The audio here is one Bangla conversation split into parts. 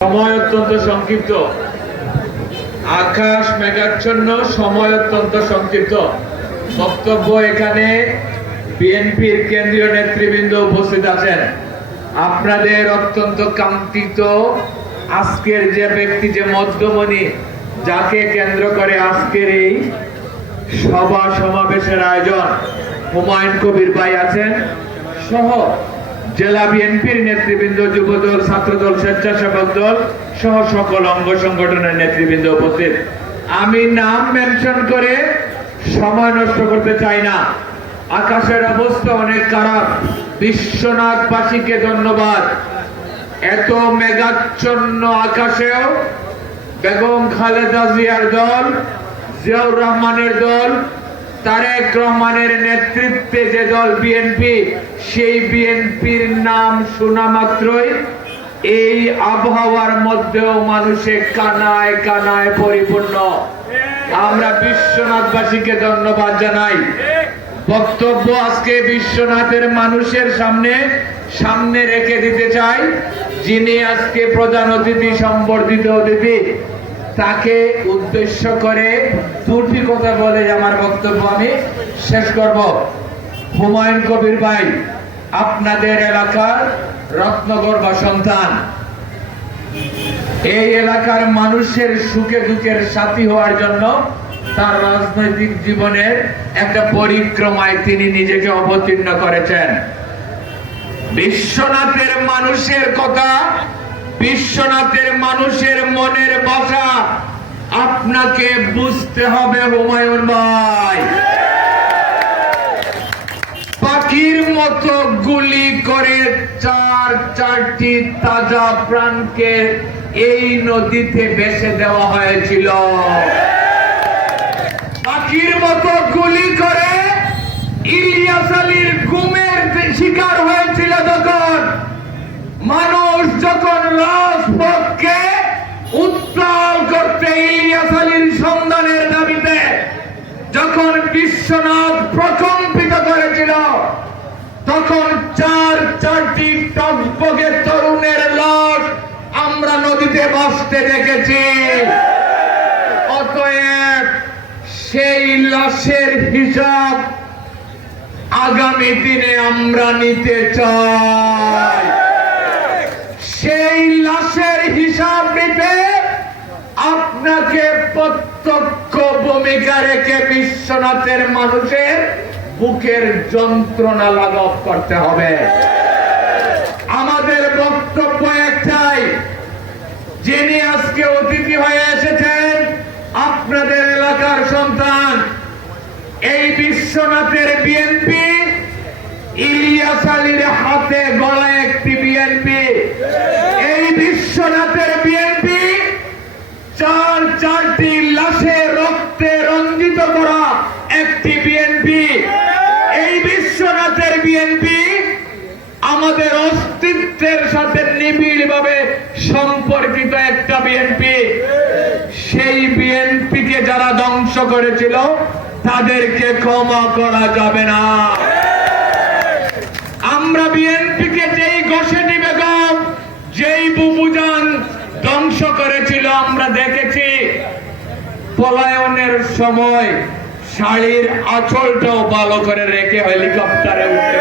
সময় অত্যন্ত সংক্ষিপ্ত। আকাশ মেঘাচ্ছন্ন, সময় অত্যন্ত সংক্ষিপ্ত। বক্তব্য এখানে বিএনপির কেন্দ্রীয় নেতৃবৃন্দ উপস্থিত আছেন। আপনাদের অত্যন্ত কাঙ্ক্ষিত আজকের যে ব্যক্তি, যে মধ্যমণি, যাকে কেন্দ্র করে আজকের এই সভা সমাবেশের আয়োজন হুমায়ুন কবির ভাই আছেন, সহ জেলা বিএনপির নেতৃবৃন্দ, যুবদল, ছাত্রদল, স্বেচ্ছাসেবক দল সহ সকল অঙ্গ সংগঠনের নেতৃবৃন্দ উপস্থিত। আমি নাম মেনশন করে সময় নষ্ট করতে চাই না। আকাশের অবস্থা অনেক খারাপ। বিশ্বনাথ বিশ্বনাথবাসীকে ধন্যবাদ। এত মেঘাচ্ছন্ন আকাশেও বেগম খালেদা জিয়ার দল, জিয়াউর রহমানের দল তারেক রহমানের নেতৃত্বে যে দল বিএনপি, সেই বিএনপির নাম শোনা মাত্রই। এই আবহাওয়ার মধ্যেও মানুষে কানায় কানায় পরিপূর্ণ। আমরা বিশ্বনাথবাসীকে ধন্যবাদ জানাই। বক্তব্য আজকে বিশ্বনাথের মানুষের সামনে সামনে রেখে দিতে চাই, যিনি আজকে প্রধান অতিথি, সম্বর্ধিত অতিথি। তাকে উদ্দেশ্য করে দুটি কথা বলে আমার বক্তব্য আমি শেষ করব। হুমায়ুন কবির ভাই, আপনাদের এলাকার রত্নগর্ভা সন্তান এই এলাকার মানুষের সুখে দুঃখের সাথী হওয়ার জন্য তার রাজনৈতিক জীবনের একটা পরিক্রমায় তিনি নিজেকে অবতীর্ণ করেছেন। বিশ্বনাথের মানুষের কথা বিশ্বনাথের মানুষের মনের ভাষা আপনাকে বুঝতে হবে, হুমায়ুন ভাই। পাখির মতো গুলি করে চার চারটি তাজা প্রাণকে এই নদীতে বেসে দেওয়া হয়েছিল। পাখির মতো গুলি করে ইলিয়াস আলীর গুমের শিকার হয়েছিল তখন মানুষ বিশ্বনাথ প্রকম্পিত করেছিল। তখন চার চারটি টকবগে তরুণের লাশ আমরা নদীতে ভাসতে দেখেছি। অতএব সেই লাশের হিসাব আগামী দিনে আমরা নিতে চাই। সেই লাশের হিসাব নিতে আপনাকে প্রত্যক্ষ ভূমিকা রেখে বিশ্বনাথের মানুষের বুকের যন্ত্রণা লাঘব করতে হবে। আমাদের বক্তব্য একটাই, যিনি আজকে অতিথি হয়ে এসেছেন, আপনাদের এলাকার সন্তান, এই বিশ্বনাথের বিএনপি ইলিয়াস আলীর হাতে গলায় একটি বিএনপি এই বিশ্বনাথের বিএনপি চার চারটি লাশে রক্তে রঞ্জিত করা একটি বিএনপি এই বিশ্বনাথের বিএনপি আমাদের অস্তিত্বের সাথে নিবিড় ভাবে সম্পর্কিত একটা বিএনপি সেই যারা ধ্বংস করেছিল, তাদেরকে ক্ষমা করা যাবে না। আমরা যেই বেগম, যেই বুবুজান ধ্বংস করেছিল, আমরা দেখেছি, পলায়নের সময় শাড়ির আঁচলটাও ভালো করে রেখে হেলিকপ্টারে উঠতে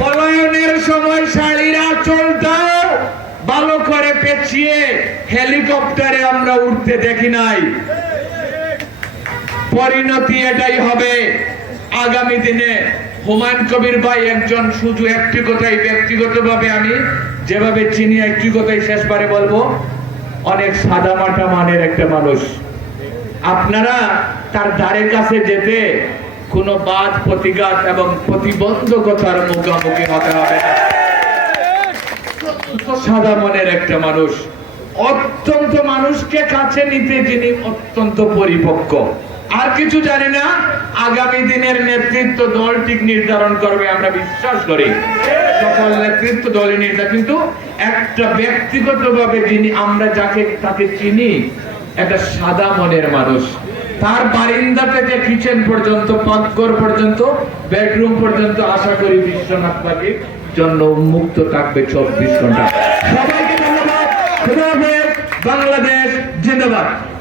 পলায়নের সময় শাড়ির আঁচলটাও ভালো করে পেঁচিয়ে হেলিকপ্টারে আমরা উঠতে দেখি নাই। পরিণতি এটাই হবে। আগামী দিনে হুমায়ুন কবির ভাই একজন শুধু একটি কথাই ব্যক্তিগতভাবে আমি যেভাবে চিনি একটি কথাই শেষবারে বলব, অনেক সাদা সাদামাটা মানের একটা মানুষ। আপনারা তার ধারে কাছে যেতে কোনো বাদ, প্রতিঘাত এবং প্রতিবন্ধকতার মুখোমুখি হতে হবে না। সাদা মনের একটা মানুষ, অত্যন্ত মানুষকে কাছে নিতে যিনি অত্যন্ত পরিপক্ক। আর কিছু জানি না, আগামী দিনের নেতৃত্ব দল ঠিক নির্ধারণ করবে, আমরা বিশ্বাস করি। সকল নেতৃত্ব দলই নির্ধারণ কিন্তু একটা ব্যক্তিগত ভাবে যিনি আমরা যাকে, তাকে চিনি, একটা সাদা মনের মানুষ। তার বারিন্দা থেকে কিচেন পর্যন্ত, পাকঘর পর্যন্ত, বেডরুম পর্যন্ত, আশা করি বিশ্বনাথ বাগির জন্য মুক্ত থাকবে চব্বিশ ঘণ্টা। সবাইকে ধন্যবাদ। বাংলাদেশ জিন্দাবাদ।